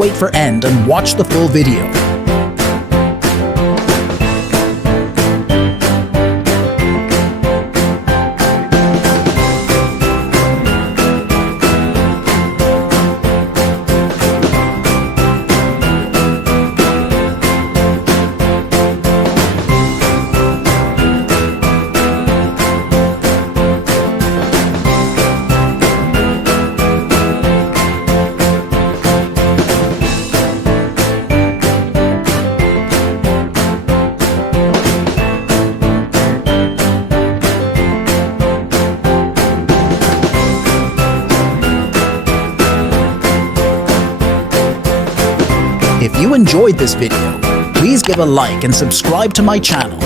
wait for end and watch the full video. If you enjoyed this video, please give a like and subscribe to my channel.